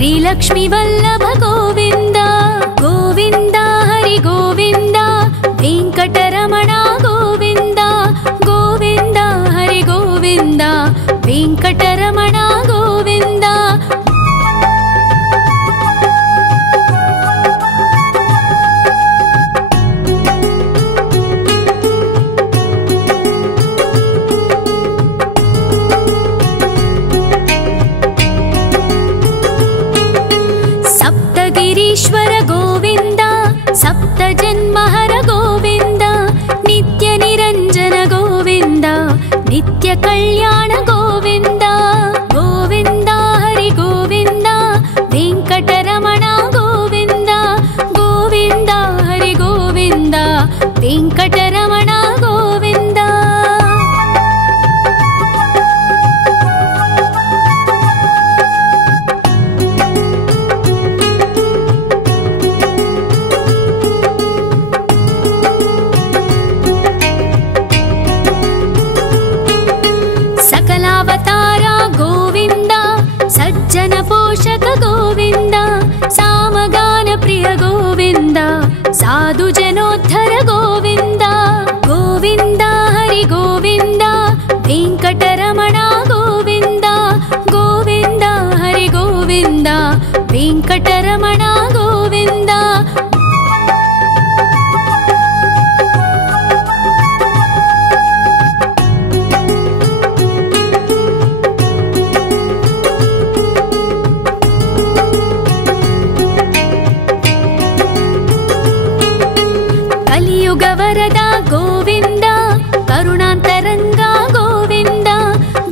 श्रीलक्ष्मी वल्लभ गोविंद गोविंद हरि गोविंद वेंकटरमण गोविंद गोविंद हरि गोविंद वेंकटरमण गोविंद सप्तगिरीश्वर गोविंद सप्तजन्महर गोविंद नित्य निरंजन गोविंद नित्य कल्याण गोविंद गोविंद हरि गोविंद वेंकटरमण गोविंद गोविंद हरि गोविंद वेंकटरमण गोविंद सकलावतारा गोविंद सज्जन पोषक गोविंद सामगान प्रिय गोविंद साधु जनोद्धर गोविंद गोविंद हरि गोविंद वेंकटरमण गोविंद गोविंद हरि गोविंद वेंकटरमण गोविंद कलियुग वरदा गोविंद करुणांतरंगा गोविंद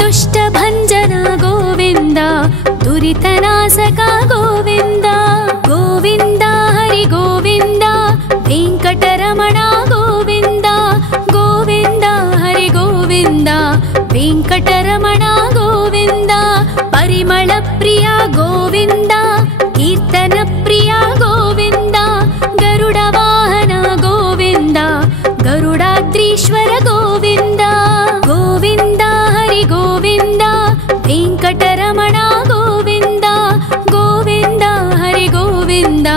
दुष्ट भंजन गोविंद दुरितनाशका गोविंद गोविंद हरि गोविंद वेंकटरमण गोविंद गोविंद हरि गोविंद वेंकटरमण गोविंद परिमल प्रिया गोविंद कीर्तन प्रिया गोविंद गरुड़ वाहन गोविंद गरुडाद्रीश्वर गोविंद गोविंद हरि गोविंद वेंकटरमण गोविंद गोविंद हरि गोविंद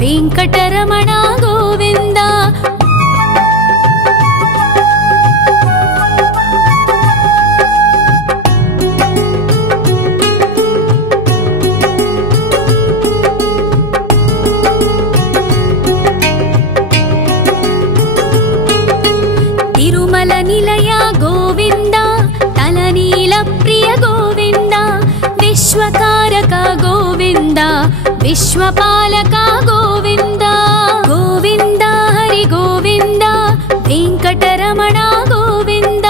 वेंकटरमण गोविंद तिरुमल निलय गोविंद तलनील प्रिय गोविंद विश्वकारक गोविंद विश्वपालक गोविंद गोविंद हरि गोविंद वेंकटरमण गोविंद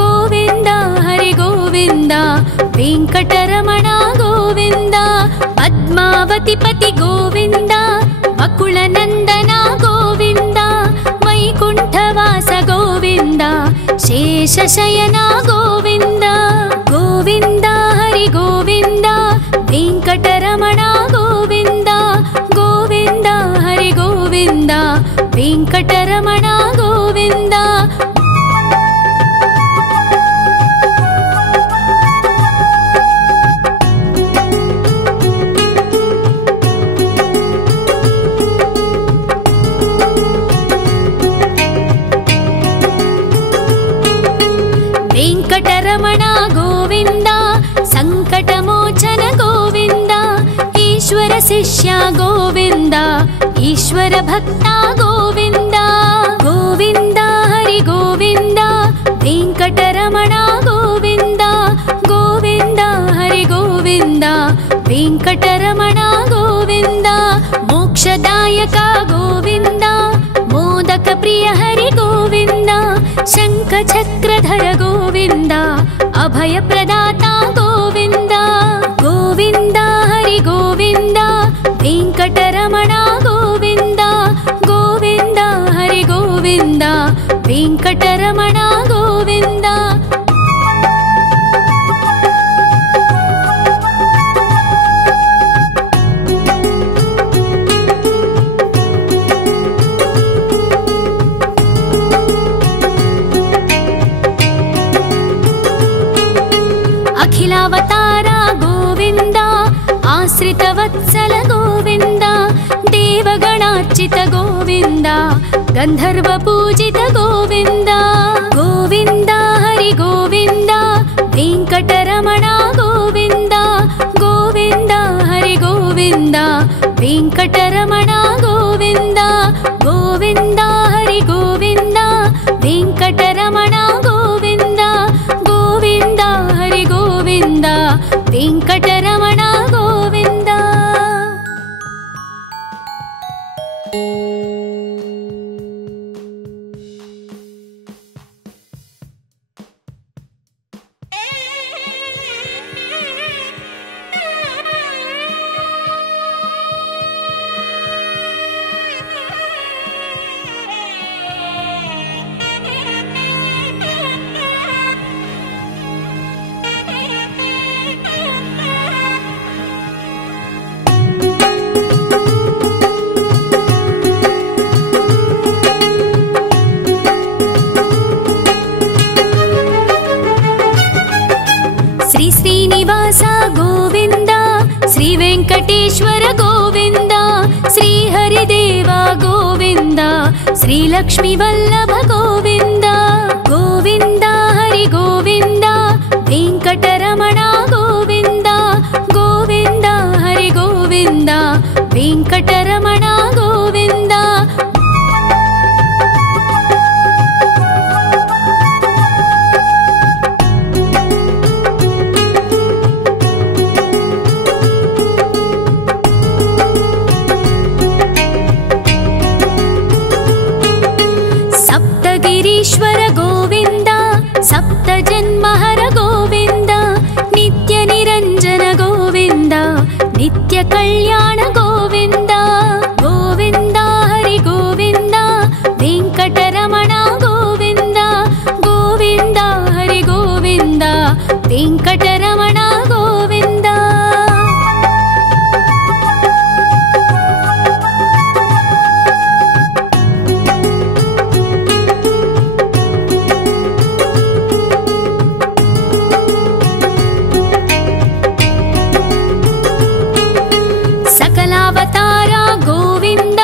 गोविंद हरि गोविंद वेंकटरमण गोविंद पद्मावती पति गोविंद वकुलनंदन गोविंद वैकुंठवास गोविंद शेषशयन गोविंद गोविंद हरि गोविंद वेंकटरमण गोविंद गोविंद हरि गोविंद वेंकटरमण गोविंद वेंकटरमण गोविंद संकटमोचन गोविंद ईश्वर शिष्य गोविंद ईश्वर भक्त गोविंद गोविंद हरि गोविंद वेंकटरमण गोविंद गोविंद हरि गोविंद वेंकटरमण गोविंद मोक्षदायक गोविंद मोदक प्रिय हरि गोविंद शंख चक्रधर गोविंद अभय प्रदाता गोविंद गोविंद हरि गोविंद वेंकटरमण गोविंद गोविंद हरि गोविंद वेंकटरमण गोविंद अखिलावतारा गोविंद आश्रित आश्रितवत्सल गोविन्द देवगणार्चित गोविन्द गन्धर्वपूजित गोविन्द गोविन्द हरि गोविन्द वेङ्कटरमण गोविन्द गोविन्द हरि गोविन्द वेङ्कटरमण गोविन्द गोविन्द हरि गोविन्द वेङ्कटरमण गोविन्द गोविन्द हरि गोविन्द वेङ्कटरमण गोविन्द। श्रीनिवास गोविन्द श्री वेङ्कटेश्वर गोविन्द श्री हरिदेव गोविन्द श्री लक्ष्मी वल्लभ गोविन्द गोविन्द हरि गोविन्द वेङ्कटरमण गोविन्द गोविन्द हरि गोविन्द वेङ्कटरमण गोविन्द। ईश्वर गोविन्द सप्तजन्महर गोविन्द नित्य निरञ्जन गोविन्द नित्य कल्याण गोविन्द गोविन्द हरि गोविन्द वेङ्कटरमण गोविन्द गोविन्द हरि गोविन्द वेङ्कटरमण गोविन्द। सकलावतार गोविन्द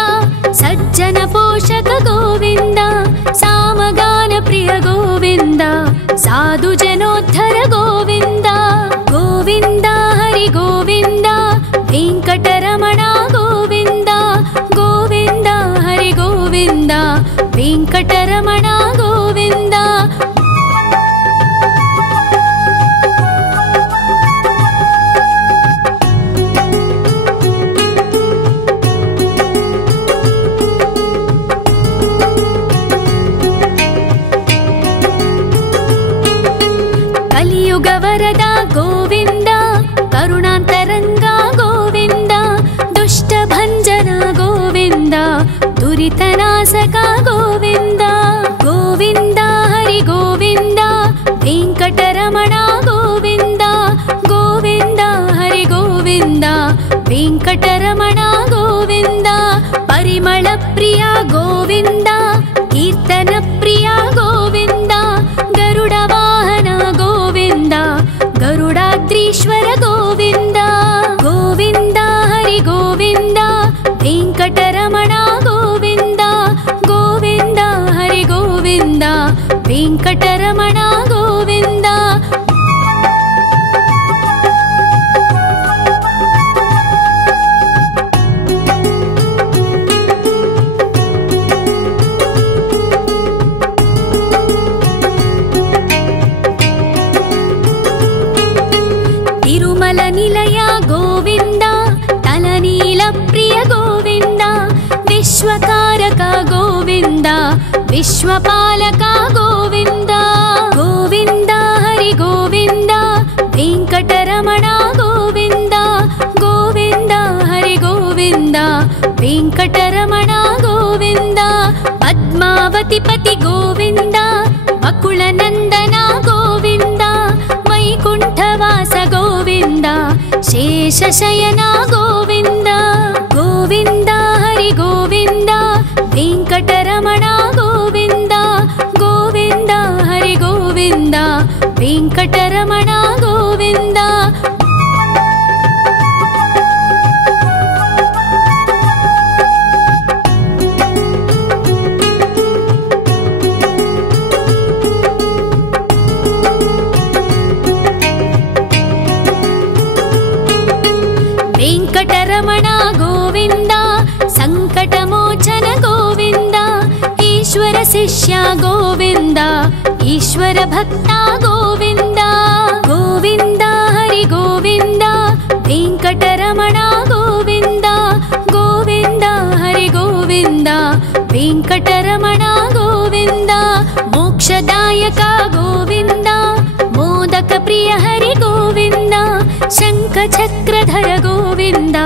सज्जन पोषक गोविन्द सामगान प्रिय गोविन्द साधु जनोद्धर गोविन्द गोविन्द हरि गोविन्द वेङ्कटरमण गोविन्द गोविन्द हरि गोविन्द वेङ्कटरमण गोविन्द। कलियुगवरद गोविन्द करुणान्तरङ्ग गोविन्द दुष्टभञ्जन गोविन्द दुरितनाशक गोविन्द गोविन्द हरि गोविन्द वेङ्कटरमण गोविन्द गोविन्द हरि गोविन्द वेङ्कटरमण गोविन्द। परिमल प्रिय गोविन्द कीर्तन प्रिय गोविन्द गरुड वाहन गोविन्द गरुडाद्रीश्वर गोविन्द गोविन्द हरि गोविन्द वेङ्कटरमण गोविन्द गोविन्द हरि गोविन्द वेङ्कटरमण गोविन्द। तिरुमल निलय गोविन्द तलनील प्रिय गोविन्द विश्वकारक गोविन्द विश्वपालक गोविन्द गोविन्द हरि गोविन्द वेङ्कटरमण गोविन्द गोविन्द हरि गोविन्द वेङ्कटरमण गोविन्द। पद्मावती पति गोविन्द बकुलनन्दन गोविन्द वैकुण्ठवास गोविन्द शेषशयन गोविन्द गोविन्द हरि गोविन्द वेङ्कटरमण गोविन्द गोविन्द हरि गोविन्द वेङ्कटरमण गोविन्द। वेङ्कटरमण गोविन्द सङ्कटमोचन गोविन्द ईश्वर शिष्य गोविन्द ईश्वर भक्ता गोविन्द गोविन्द हरि गोविन्द वेङ्कटरमण गोविन्द गोविन्द हरि गोविन्द वेङ्कटरमण गोविन्द मोक्षदायक गोविन्द मोदक प्रिय हरि गोविन्द शङ्खचक्रधर गोविन्द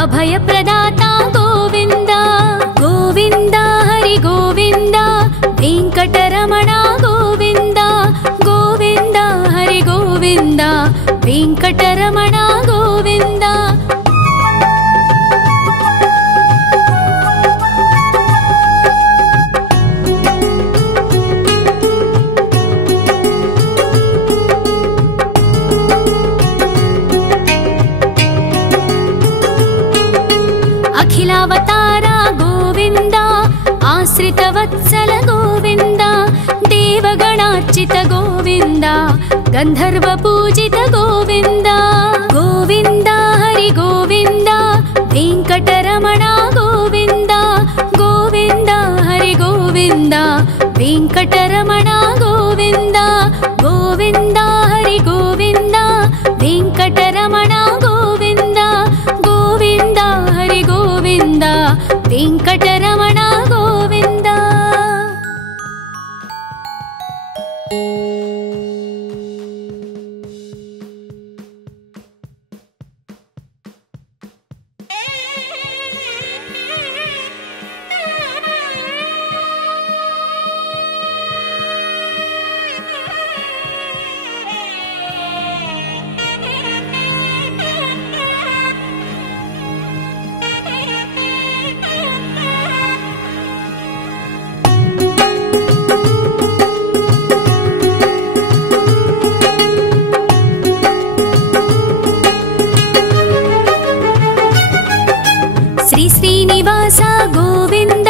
अभय प्रदाता गोविन्द गोविन्द हरि गोविन्द वेङ्कटरमण गोविन्द गोविन्द हरि गोविन्द वेङ्कटरमण गोविन्द अखिलावतार गोविन्द आश्रितवत्सल गोविन्द देवगणार्चित गोविन्द गन्धर्व पूजित गोविन्द गोविन्द हरि गोविन्द वेङ्कटरमण गोविन्द गोविन्द हरि गोविन्द वेङ्कटरमण गोविन्द गोविन्द हरि गोविन्द वेङ्कटरमण गोविन्द गोविन्द हरि गोविन्द वेङ्कटरमण गोविन्द श्रीनिवास गोविन्द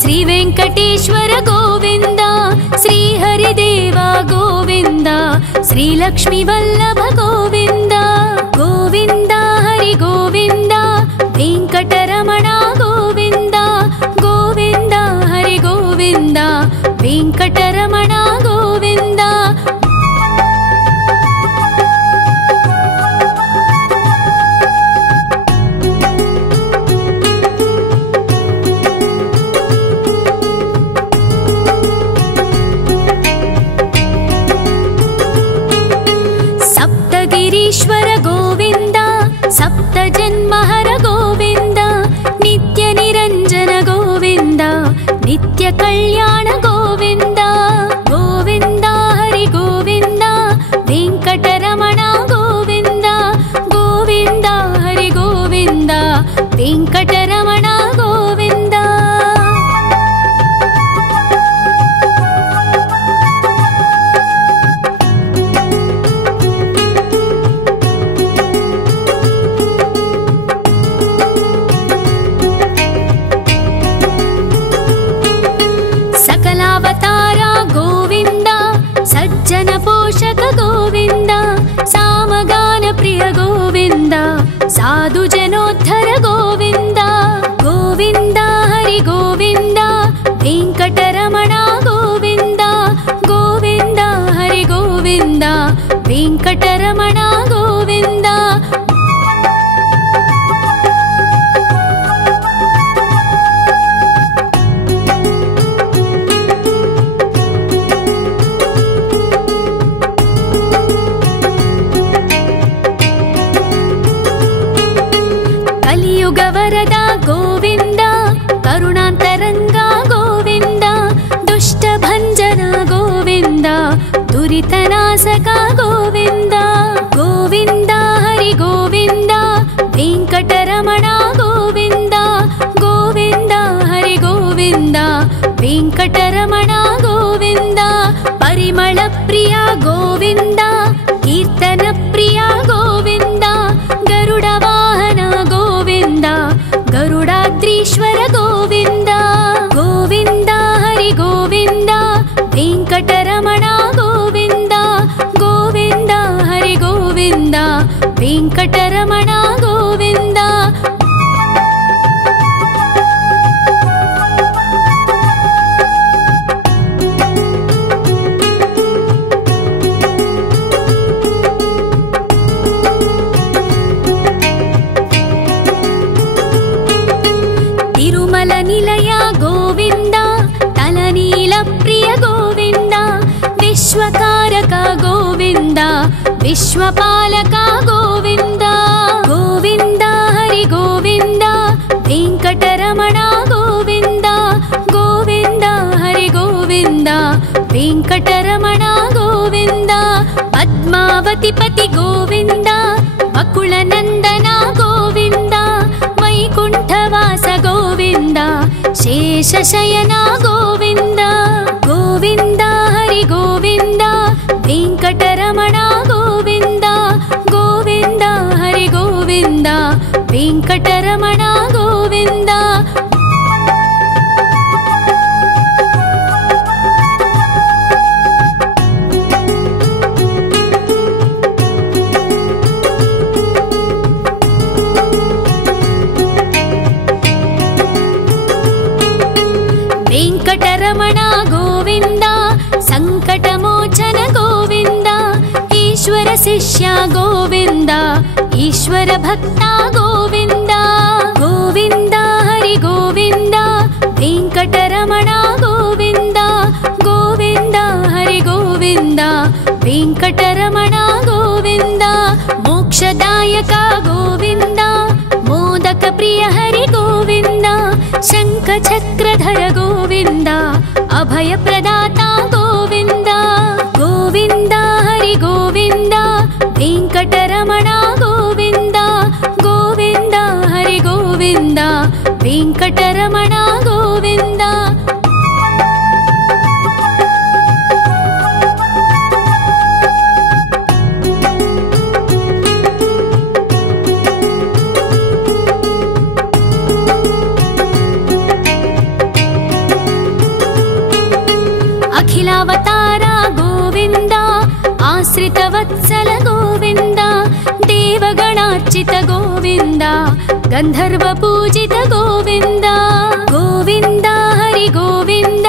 श्री वेङ्कटेश्वर गोविन्द श्री हरिदेव गोविन्द श्री लक्ष्मी वल्लभ गोविन्द गोविन्द हरि गोविन्द वेङ्कटरमण गोविन्द गोविन्द हरि गोविन्द वेङ्कटरमण गोविन्द ईश्वर गोविन्द सप्त जन्महर गोविन्द नित्य निरञ्जन गोविन्द नित्य कल्याण गोविन्द गोविन्द हरि गोविन्द वेङ्कटरमण गोविन्द गोविन्द हरि गोविन्द वेङ्कटरमण गोविन्द सकलावतार गोविन्द सज्जन पोषक गोविन्द सामगान प्रिय गोविन्द साधु जनोद्धर गोविन्द गोविन्द हरि गोविन्द वेङ्कटरमण गोविन्द गोविन्द हरि गोविन्द वेङ्कटरमण गोविन्द कलियुगवरद गोविन्द करुणान्तरङ्ग गोविन्द दुष्टभञ्जन गोविन्द दुरितनाशक गोविन्द गोविन्द हरि गोविन्द वेङ्कटरमण गोविन्द गोविन्द हरि गोविन्द वेङ्कटरमण गोविन्द परिमल प्रिय गोविन्द कीर्तन प्रिय गोविन्द गरुड वाहन गोविन्द गरुडाद्रीश्वर गोविन्द गोविन्द हरि गोविन्द वेङ्कटरमण गोविन्द गोविन्द हरि गोविन्द वेङ्कटरमण गोविन्द निर्मल निलय गोविन्द तलनील प्रिय गोविन्द विश्वकारक गोविन्द विश्वपालक गोविन्द गोविन्द हरि गोविन्द वेंकटरमण गोविन्द गोविन्द हरि गोविन्द वेंकटरमण गोविन्द पद्मावती पति गोविन्द वकुलनन्दन गोविन्द वैकुण्ठवास गोविन्द शेषशयन गोविन्द गोविन्द हरि गोविन्द वेंकटरमण गोविन्द गोविन्द हरि गोविन्द वेंकटरमण गोविन्द वेंकटरमण गोविन्द संकटमोचन गोविन्द ईश्वर शिष्य गोविन्द ईश्वर भक्त गोविन्द गोविन्द हरि गोविन्द वेंकटरमण गोविन्द गोविन्द हरि गोविन्द वेंकटरमण गोविन्द मोक्षदायक गोविन्द मोदक प्रिय हरि गोविन्द शङ्खचक्रधर गोविन्द अभय प्रदाता गोविन्द गोविन्द हरि गोविन्द वेंकटरमण गोविन्द गोविन्द हरि गोविन्द वेंकटरमण गोविन्द अखिलावतार गोविन्द आश्रितवत्सल गोविन्द देवगणार्चित गोविन्द गन्धर्व पूजित गोविन्द गोविन्द हरि गोविन्द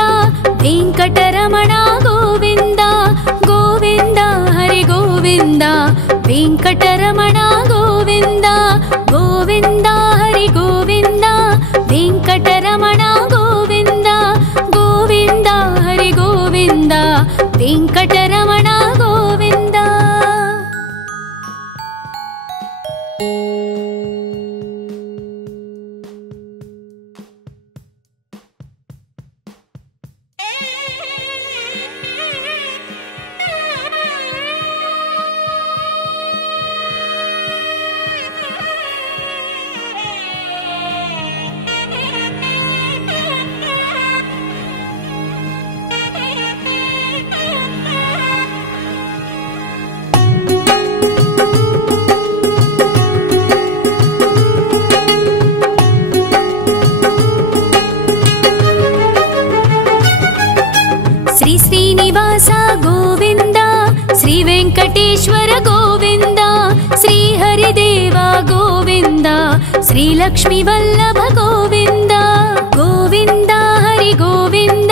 वेंकटरमण गोविन्द गोविन्द हरि गोविन्द वेंकटरमण गोविन्द गोविन्द हरि गोविन्द वेंकटरमण गोविन्द गोविन्द हरि गोविन्द वेंकटरमण गोविन्द श्री श्रीनिवास गोविन्द श्री वेंकटेश्वर गोविन्द श्री हरिदेव गोविन्द श्री लक्ष्मी वल्लभ गोविन्द गोविन्द हरि गोविन्द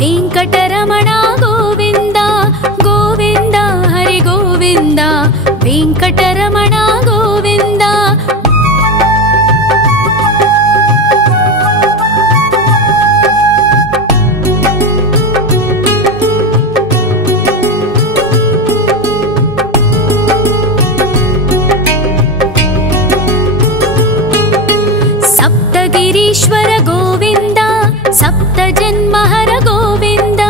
वेंकटरमण गोविन्द गोविन्द हरि गोविन्द वेंकटरमण गोविन्द सप्तगिरीश्वर गोविन्द सप्तजन्महर गोविन्द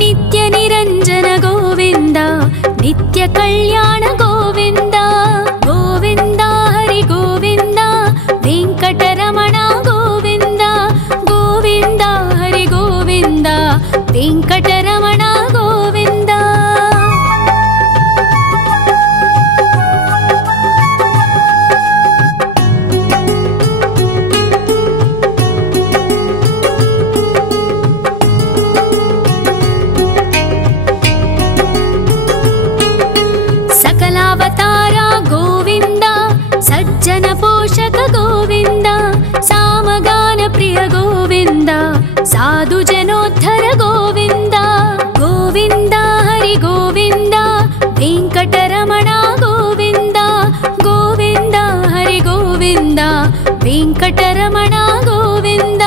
नित्य निरञ्जन गोविन्द नित्य कल्याण गोविन्द गोविन्द हरि गोविन्द वेंकटरमण गोविन्द गोविन्द हरि गोविन्द वेंकटरमण गोविन्द सकलावतार गोविन्द सज्जन पोषक गोविन्द सामगान प्रिय गोविन्द साधु जनोद्धर गोविन्द गोविन्द हरि गोविन्द वेंकटरमण गोविन्द गोविन्द हरि गोविन्द वेंकटरमण गोविन्द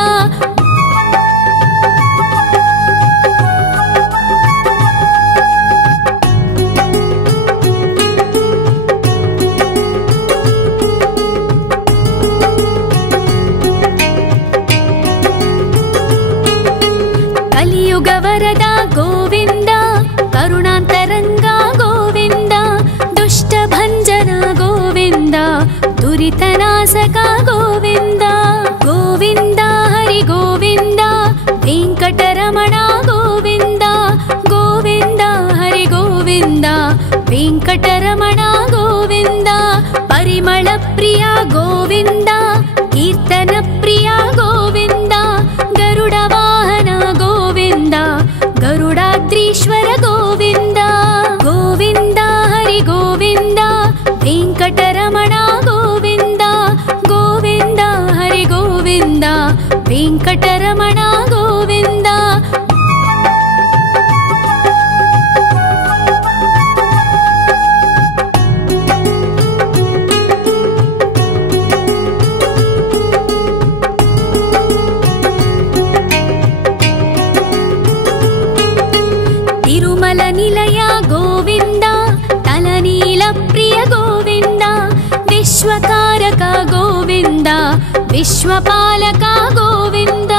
विश्वपालक गोविन्द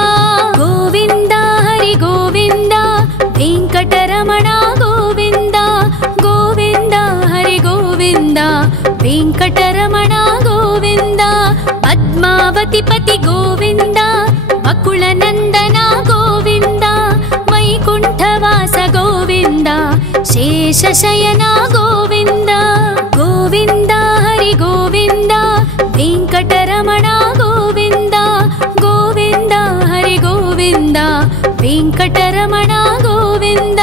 गोविन्द हरि गोविन्द वेङ्कटरमण गोविन्द गोविन्द हरि गोविन्द वेङ्कटरमण गोविन्द पद्मावतिपति गोविन्द वकुलनन्दन गोविन्द वैकुण्ठवास गोविन्द शेषशयन गोविन्द गोविन्द हरि गोविन्द वेङ्कटरमण गोविन्द गोविन्द हरि गोविन्द वेङ्कटरमण गोविन्द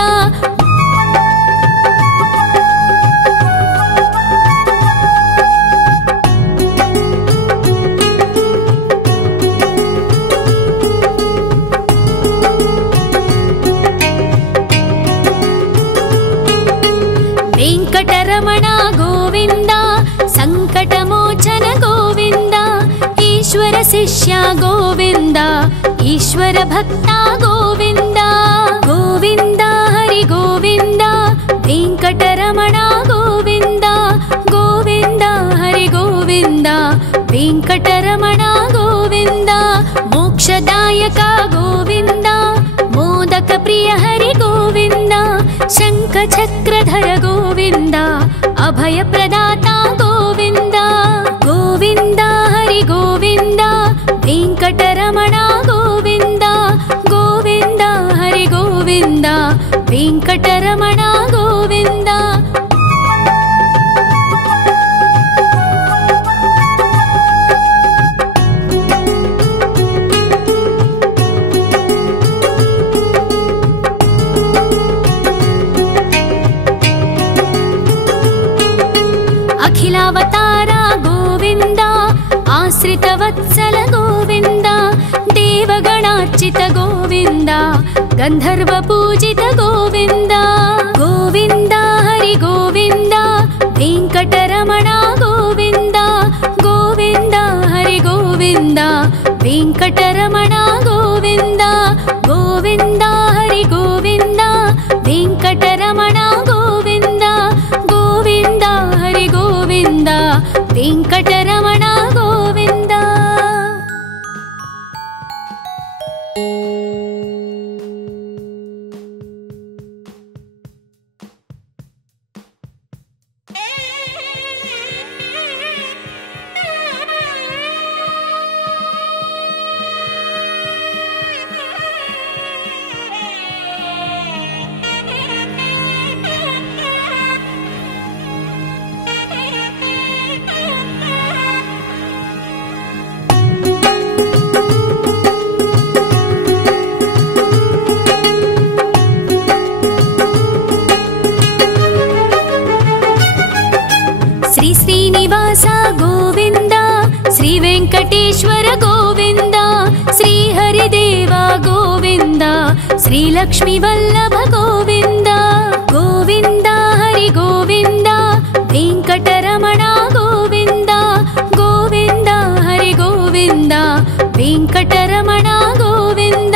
वेङ्कटरमण गोविन्द संकटमोचन गोविन्द ईश्वर शिष्य गोविन्द ईश्वर भक्त गोविन्द गोविन्द हरि गोविन्द वेङ्कटरमण गोविन्द गोविन्द हरि गोविन्द वेङ्कटरमण गोविन्द मोक्षदायक गोविन्द मोदक प्रिय हरि गोविन्द शङ्खचक्रधर गोविन्द अभयप्रदाता गोविन्द गोविन्द हरि गोविन्द वेङ्कटरमण गोविन्द गोविन्द हरि गोविन्द वेङ्कटरमण गोविन्द अखिलावतार गोविन्द आश्रितवत्सल गोविन्द देवगणार्चित गोविन्द गन्धर्व पूजित गोविन्द गोविन्द हरि गोविन्द वेङ्कटरमण गोविन्द गोविन्द हरि गोविन्द वेङ्कटरमण गोविन्द गोविन्द हरि गोविन्द वेङ्कटरमण गोविन्द गोविन्द हरि गोविन्द वेङ्कटरमण गोविन्द श्री श्रीनिवास गोविन्द श्री वेङ्कटेश्वर गोविन्द श्री हरिदेव गोविन्द श्री लक्ष्मीवल्लभ गोविन्द गोविन्द हरि गोविन्द वेङ्कटरमण गोविन्द गोविन्द हरि गोविन्द वेङ्कटरमण गोविन्द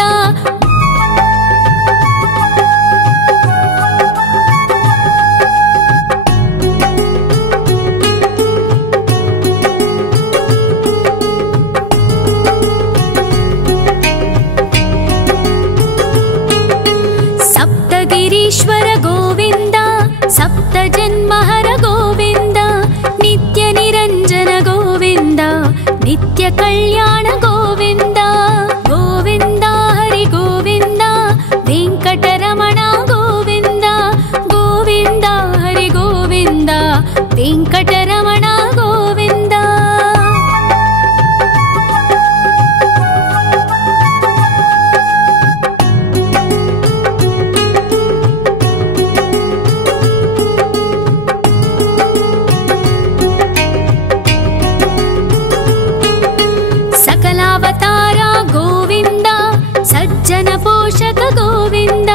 सप्तगिरीश्वर गोविन्द सप्तजन्महर गोविन्द नित्यनिरञ्जन गोविन्द नित्यकल्याण गोविन्द गोविन्द हरि गोविन्द वेङ्कटरमण गोविन्द गोविन्द हरि गोविन्द वेङ्कटरमण गोविन्द सकलावतार गोविन्द सज्जन पोषक गोविन्द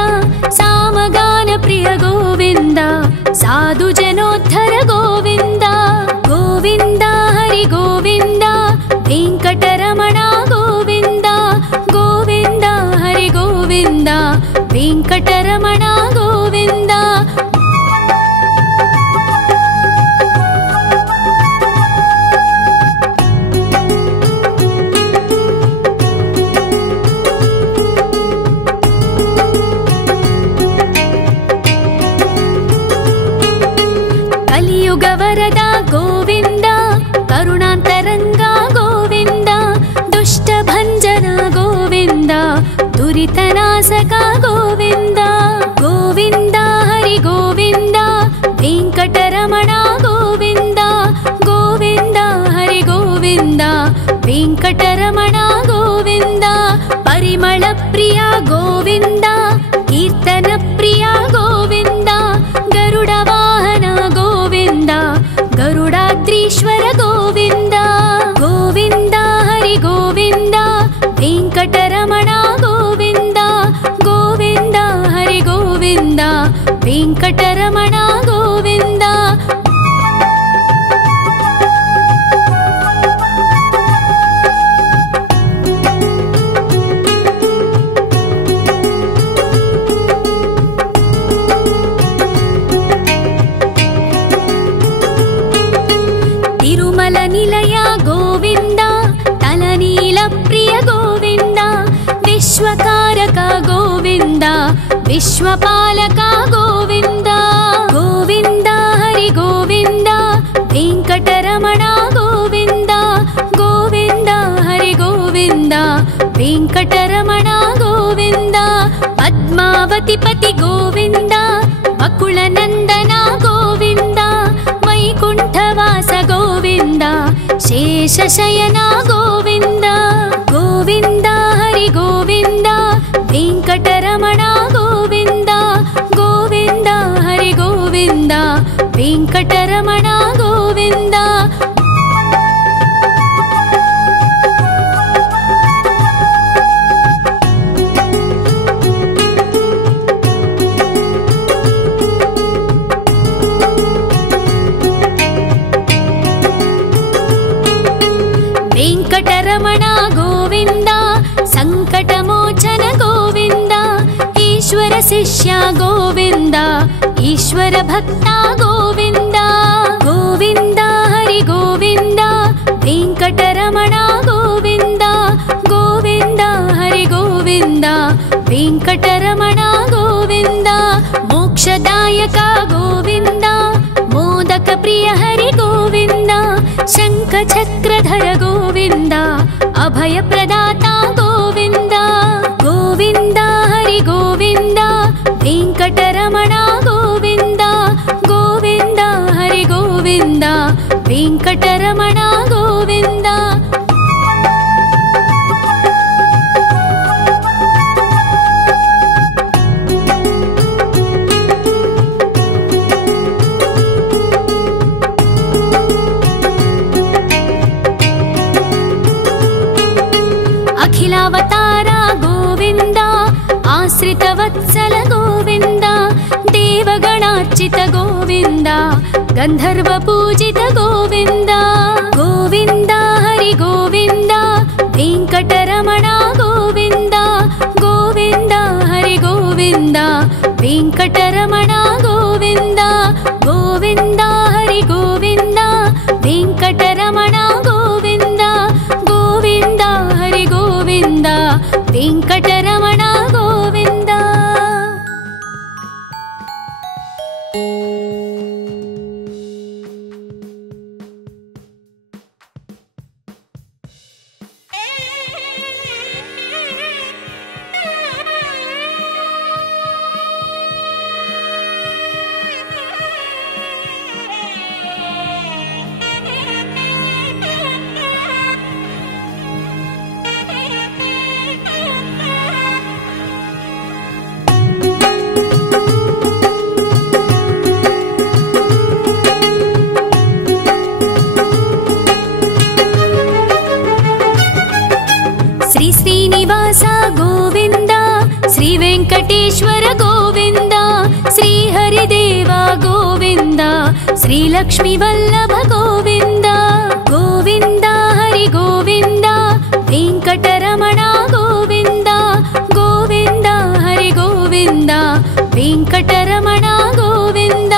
सामगान प्रिय गोविन्द साधु जनोद्धर गोविन्द गोविन्द हरि गोविन्द वेङ्कटरमण गोविन्द गोविन्द हरि गोविन्द वेङ्कटरमण गोविन्द दुरितनाशक गोविन्द गोविन्द हरि गोविन्द वेङ्कटरमण गोविन्द गोविन्द हरि गोविन्द वेङ्कटरमण गोविन्द परिमल प्रिय गोविन्द कीर्तन प्रिय गोविन्द गरुड वाहन गोविन्द गरुडाद्रीश्वर गोविन्द गोविन्द हरि गोविन्द वेङ्कटरमण गोविन्द गोविन्द हरि गोविन्द वेङ्कटरमण गोविन्द तिरुमल निलय गोविन्द तलनील प्रिय गोविन्द विश्वकारक गोविन्द विश्वपालक गोविन्द गोविन्द हरि गोविन्द वेङ्कटरमण गोविन्द गोविन्द हरि गोविन्द वेङ्कटरमण गोविन्द पद्मावति पति गोविन्द अकुलनन्दन गोविन्द वैकुण्ठवास गोविन्द शेषशयन गोविन्द गोविन्द हरि गोविन्द वेङ्कटरमण गोविन्द गोविन्द हरि गोविन्द वेङ्कटरमण गोविन्द वेङ्कटरमण गोविन्द सङ्कटमोचन गोविन्द ईश्वर शिष्य गोविन्द ईश्वर भक्त गोविन्द गोविन्द हरि गोविन्द वेङ्कटरमण गोविन्द गोविन्द हरि गोविन्द वेङ्कटरमण गोविन्द मोक्षदायक गोविन्द मोदक प्रिय हरि गोविन्द शङ्खचक्रधर गोविन्द अभयप्रदाता गोविन्द गोविन्द हरि गोविन्द वेङ्कटरमण गोविन्द गोविन्द हरि गोविन्द वेङ्कटरमण गोविन्द अखिलावतार गोविन्द आश्रितवत्सल गोविन्द देवगणार्चित गोविन्द गन्धर्व पूजित गोविन्द गोविन्द हरि गोविन्द वेङ्कटरमण गोविन्द गोविन्द हरि गोविन्द वेङ्कटरमण गोविन्द गोविन्द हरि गोविन्द वेङ्कटरमण गोविन्द गोविन्द हरि गोविन्द वेङ्कटरमण गोविन्द श्रीनिवास गोविन्द श्री वेङ्कटेश्वर गोविन्द श्री हरिदेव गोविन्द श्री लक्ष्मी वल्लभ गोविन्द गोविन्द हरि गोविन्द वेङ्कटरमण गोविन्द गोविन्द हरि गोविन्द वेङ्कटरमण गोविन्द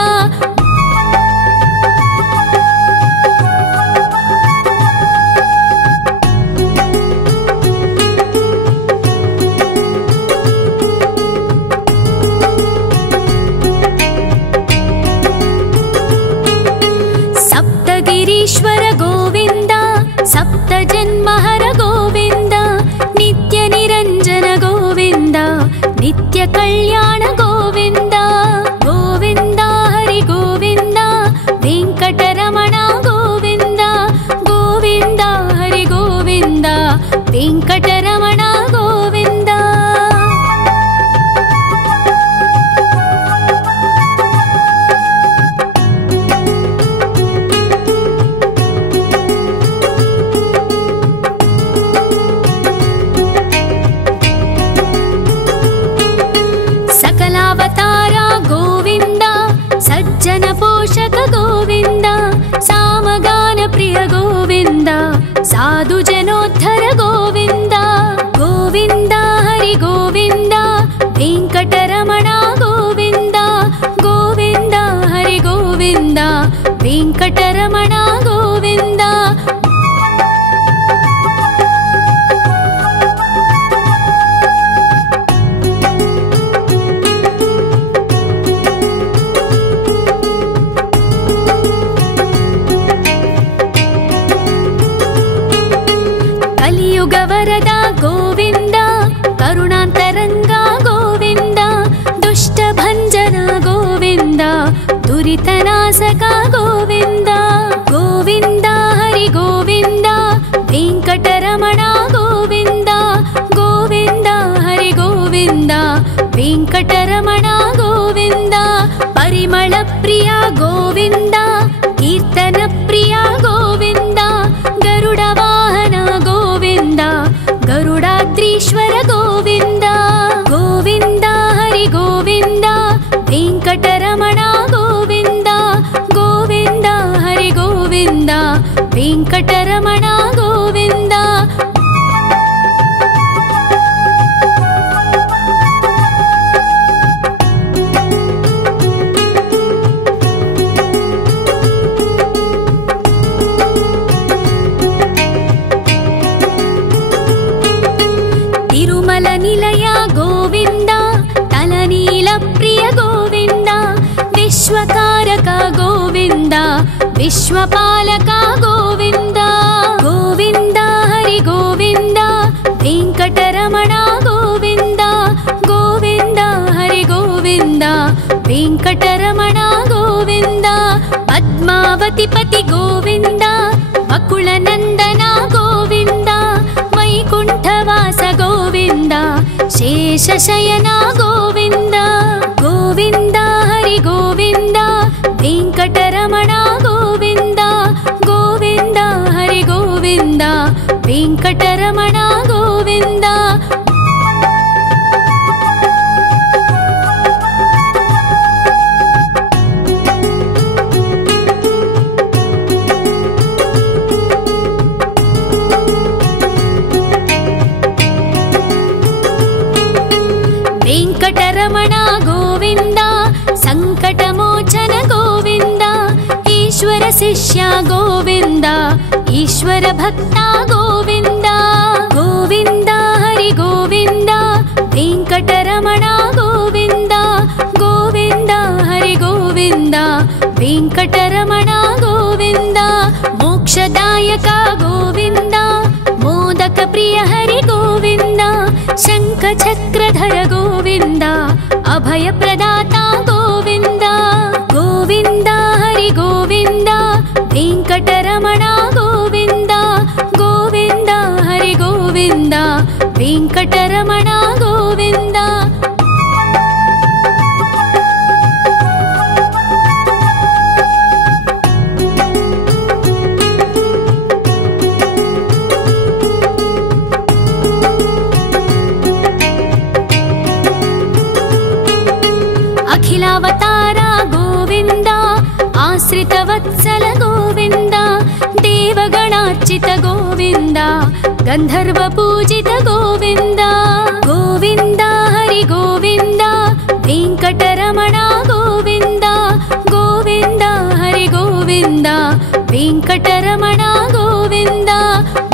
ವೆಂಕಟರಮಣ ಗೋವಿಂದ. ಸಕಲಾವತಾರ ಗೋವಿಂದ, ಸಜ್ಜನ ಪೋಷಕ ಗೋವಿಂದ, ಸಾಮಗಾನ ಪ್ರಿಯ ಗೋವಿಂದ, ಸಾಧು ಜನೋದ್ಧರ ಗೋವಿಂದ. ಗೋವಿಂದ ಹರಿ ಗೋವಿಂದ, ವೆಂಕಟರಮಣ ಗೋವಿಂದ. ಗೋವಿಂದ ಹರಿ ಗೋವಿಂದ, ವೆಂಕಟರಮಣ ಗೋವಿಂದ. ಕಲಿಯುಗವರದ ಗೋವಿಂದ, ಕರುಣಾಂತರಂಗ ಗೋವಿಂದ, ದುಷ್ಟಭಂಜನ ಗೋವಿಂದ, ದುರಿತನಾಶಕ ಗೋವಿಂದ. ಗೋವಿಂದ ಹರಿ ಗೋವಿಂದ, ವೆಂಕಟರಮಣ ಗೋವಿಂದ. ಗೋವಿಂದ ಹರಿ ಗೋವಿಂದ, ವೆಂಕಟರಮಣ ಗೋವಿಂದ. ಪರಿಮಳ ಪ್ರಿಯ ಗೋವಿಂದ, ಕೀರ್ತನ ಪ್ರಿಯ ಗೋವಿಂದ, ಗರುಡ ವಾಹನ ಗೋವಿಂದ, ಗರುಡಾದ್ರೀಶ್ವರ ಗೋವಿಂದ. ಗೋವಿಂದ ಹರಿ ಗೋವಿಂದ, ವೆಂಕಟರಮಣ ಗೋವಿಂದ. ಗೋವಿಂದ ಹರಿ ಗೋವಿಂದ, ವೆಂಕಟರಮಣ ಗೋವಿಂದ. ತಿರುಮಲ ನಿಲಯ ಗೋವಿಂದ, ತಲನೀಲ ಪ್ರಿಯ ಗೋವಿಂದ, ವಿಶ್ವಕಾರಕ ಗೋವಿಂದ, ವಿಶ್ವಪಾಲಕ ಗೋವಿಂದ. ಗೋವಿಂದ ಹರಿ ಗೋವಿಂದ, ವೆಂಕಟರಮಣ ಗೋವಿಂದ. ಗೋವಿಂದ ಹರಿ ಗೋವಿಂದ, ವೆಂಕಟರಮಣ ಗೋವಿಂದ. ಪದ್ಮಾವತಿ ಪತಿ ಗೋವಿಂದ, ವಕುಳ ನಂದನ ಗೋವಿಂದ, ವೈಕುಂಠವಾಸ ಗೋವಿಂದ, ಶೇಷಶಯನ ಗೋವಿಂದ. ಗೋವಿಂದ ಹರಿ ಗೋವಿಂದ, ವೆಂಕಟರಮಣ ಗೋವಿಂದ. ಗೋವಿಂದ ಹರಿ ಗೋವಿಂದ, ವೆಂಕಟರಮಣ ಗೋವಿಂದ. ವೆಂಕಟರಮಣ ಗೋವಿಂದ, ಸಂಕಟಮೋಚನ ಗೋವಿಂದ, ಈಶ್ವರ ಶಿಷ್ಯ ಗೋವಿಂದ, ಈಶ್ವರ ಭಕ್ತ ಗೋವಿಂದ. ಗೋವಿಂದ ಹರಿ ಗೋವಿಂದ, ವೆಂಕಟರಮಣ ಗೋವಿಂದ. ಗೋವಿಂದ ಹರಿ ಗೋವಿಂದ, ವೆಂಕಟರಮಣ ಗೋವಿಂದ. ಮೋಕ್ಷದಾಯಕ ಗೋವಿಂದ, ಮೋದಕ ಪ್ರಿಯ ಹರಿ ಗೋವಿಂದ, ಶಂಖ ಚಕ್ರಧರ ಗೋವಿಂದ, ಅಭಯ ಪ್ರದಾತ ಗೋವಿಂದ. ಗೋವಿಂದ ಹರಿ ಗೋವಿಂದ, ವೆಂಕಟರಮಣ ಗೋವಿಂದ. ಗೋವಿಂದ ಹರಿ ಗೋವಿಂದ, ವೆಂಕಟರಮಣ ಗೋವಿಂದ. ಅಖಿಲಾವತಾರ ಗೋವಿಂದ, ಆಶ್ರಿತ ವತ್ಸಲ ಗೋವಿಂದ, ದೇವಗಣಾರ್ಚಿತ ಗೋವಿಂದ, ಗಂಧರ್ವ ಪೂಜಿತ ಗೋವಿಂದ. ಗೋವಿಂದ ಹರಿ ಗೋವಿಂದ, ವೆಂಕಟರಮಣ ಗೋವಿಂದ. ಗೋವಿಂದ ಹರಿ ಗೋವಿಂದ, ವೆಂಕಟರಮಣ ಗೋವಿಂದ.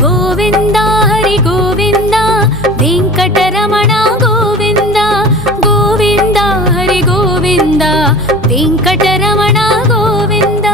ಗೋವಿಂದ ಹರಿ ಗೋವಿಂದ, ವೆಂಕಟರಮಣ ಗೋವಿಂದ. ಗೋವಿಂದ ಹರಿ ಗೋವಿಂದ, ವೆಂಕಟರಮಣ ಗೋವಿಂದ.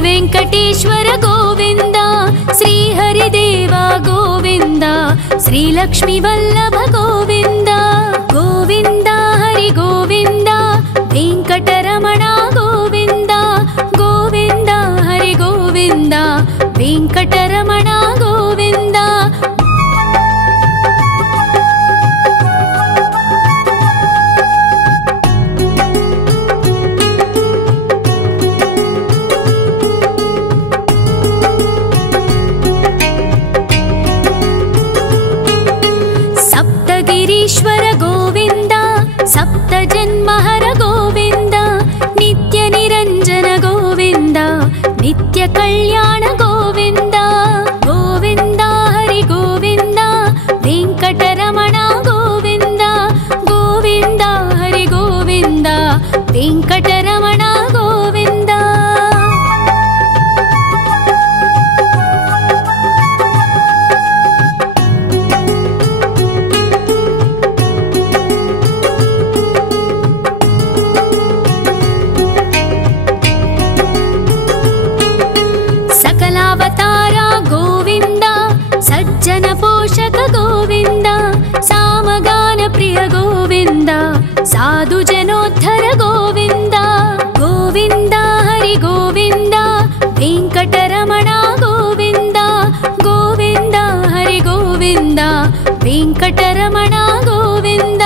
ವೆಂಕಟೇಶ್ವರ ಗೋವಿಂದ, ಶ್ರೀ ಹರಿದೇವ ಗೋವಿಂದ, ಶ್ರೀ ಲಕ್ಷ್ಮೀ ವಲ್ಲಭ ಗೋವಿಂದ. ಗೋವಿಂದ ಹರಿ ಗೋವಿಂದ, ವೆಂಕಟರಮಣ ಗೋವಿಂದ. ಗೋವಿಂದ ಹರಿ ಗೋವಿಂದ, ವೆಂಕಟರಮಣ ಗೋವಿಂದ. ಸಪ್ತಗಿರೀಶ್ವರ ಗೋವಿಂದ, ಸಪ್ತ ಜನ್ಮಹರ ಗೋವಿಂದ, ನಿತ್ಯ ನಿರಂಜನ ಗೋವಿಂದ, ನಿತ್ಯ ಕಲ್ಯಾಣ ಗೋವಿಂದ. ಗೋವಿಂದ ಹರಿ ಗೋವಿಂದ, ವೆಂಕಟರಮಣ ಗೋವಿಂದ. ಗೋವಿಂದ ಹರಿ ಗೋವಿಂದ, ವೆಂಕಟರಮಣ ಗೋವಿಂದ. सकलावतार गोविंद, सज्जन पोषक गोविंद, सामगान प्रिय गोविंद, साधु जनोद्धर गोविंद. गोविंद हरि गोविंद, वेंकटरमण गोविंद. गोविंद हरि गोविंद, वेंकटरमण गोविंद.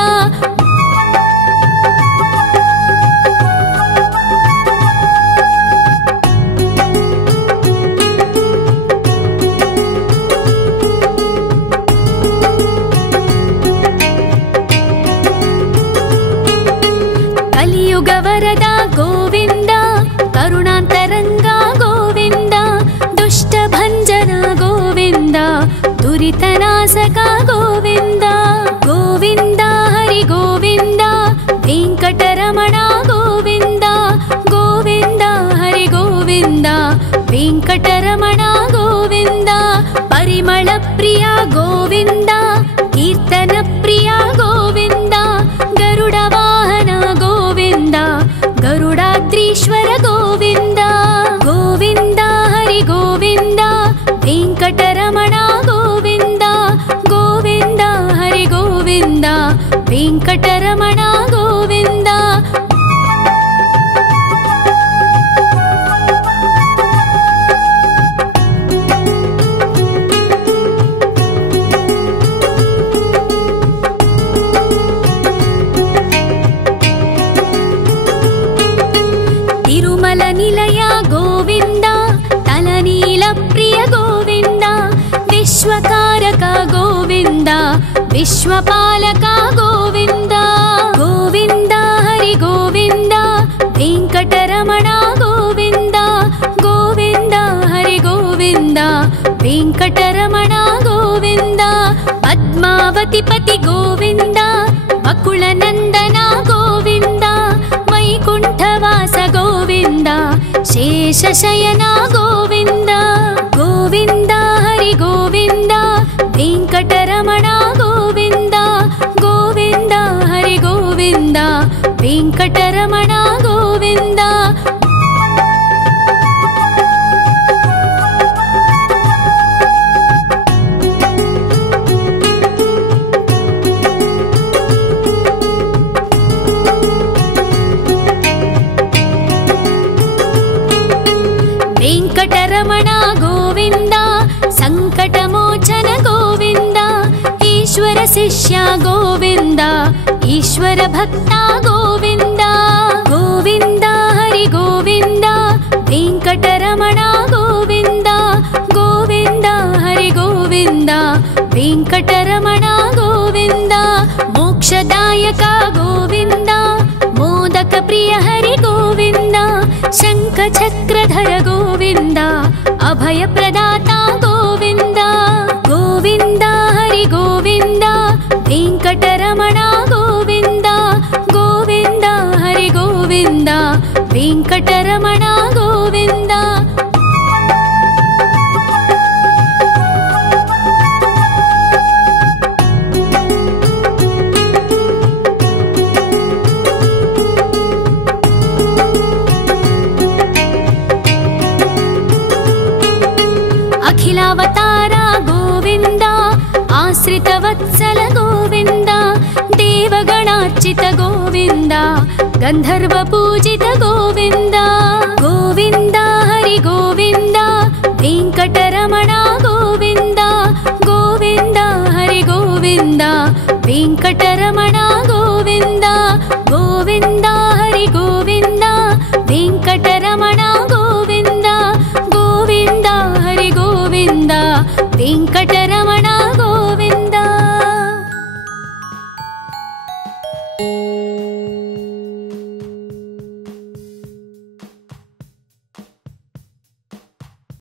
ಕಲಿಯುಗವರದ ಗೋವಿಂದ, ಕರುಣಾಂತರಂಗ ಗೋವಿಂದ, ದುಷ್ಟ ಭಂಜನ ಗೋವಿಂದ, ದುರಿತನಾಶಕ ಗೋವಿಂದ. ಗೋವಿಂದ ಹರಿ ಗೋವಿಂದ, ವೆಂಕಟರಮಣ ಗೋವಿಂದ. ಗೋವಿಂದ ಹರಿ ಗೋವಿಂದ, ವೆಂಕಟರಮಣ ಗೋವಿಂದ. ಪರಿಮಳ ಪ್ರಿಯ ಗೋವಿಂದ, ಕೀರ್ತನ ಪ್ರಿಯ ಗೋವಿಂದ, ಗರುಡ ವಾಹನ ಗೋವಿಂದ, ಗರುಡಾದ್ರೀಶ್ವರ ಗೋವಿಂದ. ಗೋವಿಂದ ಹರಿ ಗೋವಿಂದ, ವೆಂಕಟರಮಣ ಗೋವಿಂದ. ಗೋವಿಂದ ಹರಿ ಗೋವಿಂದ, ವೆಂಕಟರಮಣ ಗೋವಿಂದ. ತಿರುಮಲ ನಿಲಯ ಗೋವಿಂದ, ತಲನೀಲ ಪ್ರಿಯ ಗೋವಿಂದ, ವಿಶ್ವಕಾರಕ ಗೋವಿಂದ, ವಿಶ್ವಪಾಲಕ ಗೋವಿಂದ. ಗೋವಿಂದ ಹರಿ ಗೋವಿಂದ, ವೆಂಕಟರಮಣ ಗೋವಿಂದ. ಗೋವಿಂದ ಹರಿ ಗೋವಿಂದ, ವೆಂಕಟರಮಣ ಗೋವಿಂದ. ಪದ್ಮಾವತಿ ಪತಿ ಗೋವಿಂದ, ಬಕುಳ ನಂದನ ಗೋವಿಂದ, ವೈಕುಂಠವಾಸ ಗೋವಿಂದ, ಶೇಷಶಯನ ಗೋವಿಂದ. ಗೋವಿಂದ ಹರಿ ಗೋವಿಂದ, ವೆಂಕಟರಮಣ ಗೋವಿಂದ. ಗೋವಿಂದ ಹರಿ ಗೋವಿಂದ, ವೆಂಕಟರಮಣ ಗೋವಿಂದ. ವೆಂಕಟರಮಣ ಗೋವಿಂದ, ಸಂಕಟಮೋಚನ ಗೋವಿಂದ, ಈಶ್ವರ ಶಿಷ್ಯ ಗೋವಿಂದ, ಈಶ್ವರ ಭಕ್ತ ಗೋವಿಂದ. ಗೋವಿಂದ ಹರಿ ಗೋವಿಂದ, ವೆಂಕಟರಮಣ ಗೋವಿಂದ. ಗೋವಿಂದ ಹರಿ ಗೋವಿಂದ, ವೆಂಕಟರಮಣ ಗೋವಿಂದ. ಮೋಕ್ಷದಾಯಕ ಗೋವಿಂದ, ಮೋದಕ ಪ್ರಿಯ ಹರಿ ಗೋವಿಂದ, ಶಂಖ ಚಕ್ರಧರ ಗೋವಿಂದ, ಅಭಯ ಪ್ರದಾತ ಗೋವಿಂದ. ಗೋವಿಂದ ಹರಿ ಗೋವಿಂದ, ವೆಂಕಟರಮಣ ಗೋವಿಂದ. ಗೋವಿಂದ ಹರಿ ಗೋವಿಂದ, ವೆಂಕಟರಮಣ ಗೋವಿಂದ. वत्सल गोविन्द देवगणार्चित गोविन्द गन्धर्व पूजित गोविन्द गोविन्द हरि गोविन्द वेङ्कटरमण गोविन्द गोविन्द हरि गोविन्द वेङ्कटरमण गोविन्द गोविन्द हरि गोविन्द वेङ्कटरमण गोविन्द गोविन्द हरि गोविन्द वेङ्कट